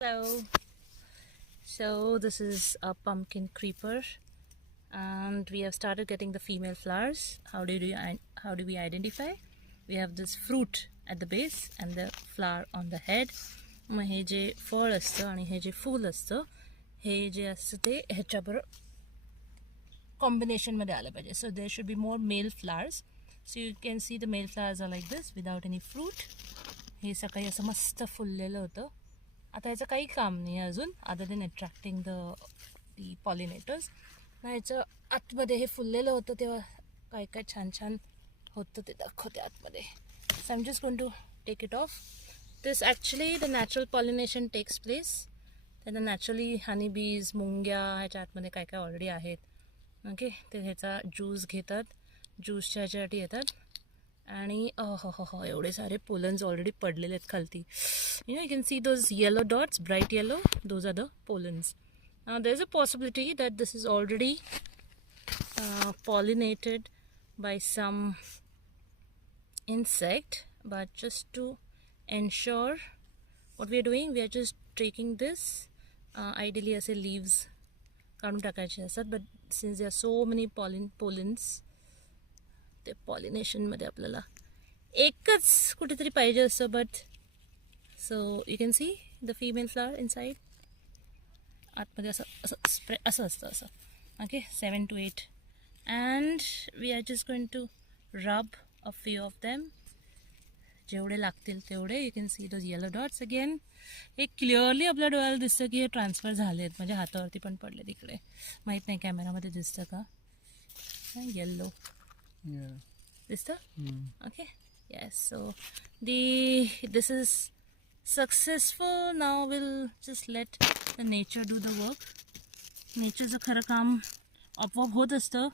So this is a pumpkin creeper, and we have started getting the female flowers. How do we identify? We have this fruit at the base and the flower on the head. मग हे जे फळ असतं आणि हे जे फूल असतं हे जे असतं ते ह्याच्याबरोबर कॉम्बिनेशनमध्ये आलं पाहिजे. So there should be more male flowers. So you can see the male flowers are like this without any fruit. हे सकाळी असं मस्त फुललेलं होतं. आता ह्याचं काही काम नाही आहे अजून अदर देन अट्रॅक्टिंग दी पॉलिनेटर्स. ह्याचं आतमध्ये हे फुललेलं होतं तेव्हा काय काय छान छान होतं ते दाखवते आतमध्ये. So I am just going to take it off. This actually the natural pollination takes place. त्यांना नॅचरली हनी बीज मुंग्या ह्याच्या आतमध्ये काय काय ऑलरेडी आहेत. ओके, ते ह्याचा ज्यूस घेतात, ज्यूसच्या ह्याच्यासाठी येतात आणि हो एवढे सारे पोलन्स ऑलरेडी पडलेले आहेत खालती. You can see those yellow dots, bright yellow, those are the pollens. There is a possibility that this is already pollinated by some insect, but just to ensure what we are doing, we are just taking this. Ideally असे leaves काढून टाकायचे असतात, but since there are so many pollens ते पॉलिनेशनमध्ये आपल्याला एकच कुठेतरी पाहिजे असतं. But so you can see the female flower inside. आतमध्ये असं असं स्प्रे असं असतं असं. Okay, 7 to 8 and we are just going to rub a few of them. जेवढे लागतील तेवढे. You can see those yellow dots again. हे क्लिअरली आपल्या डोळ्याला दिसतं की हे ट्रान्सफर झाले आहेत. माझ्या हातावरती पण पडले तिकडे. माहीत नाही कॅमेरामध्ये दिसतं का. येल्लो दिसतं. Okay, yes. So this is successful. Now will just let the nature do the work. नेचरचं खरं काम आपोआप होत असतं,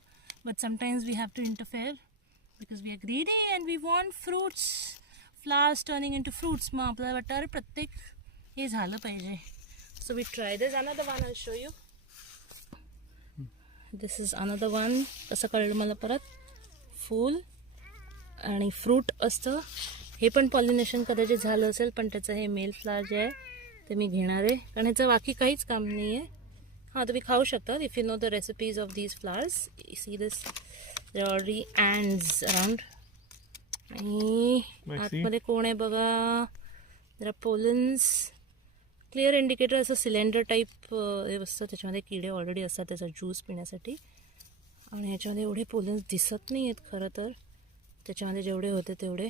but sometimes we have to interfere because we are greedy and we want fruits, flowers turning into fruits. मग आपल्याला वाटतं अरे प्रत्येक हे झालं पाहिजे. So we try this. Another one I show you. This is another one. कसं कळलं मला परत. फूल आणि फ्रूट असतं. हे पण पॉलिनेशन कदाचित झालं असेल, पण त्याचं हे मेल फ्लावर जे आहे ते मी घेणार आहे कारण ह्याचं बाकी काहीच काम नाही आहे. हां, तुम्ही खाऊ शकता if you know the recipes of these flowers. See this there are already अँड्स around. आणि आतमध्ये कोण आहे बघा. जरा पोलन्स क्लिअर इंडिकेटर असं सिलेंडर टाईप हे असतं, त्याच्यामध्ये किडे ऑलरेडी असतात त्याचा ज्यूस पिण्यासाठी. आणि ह्याच्यामध्ये एवढे पोलन्स दिसत नाही आहेत खरं तर. त्याच्यामध्ये जेवढे होते तेवढे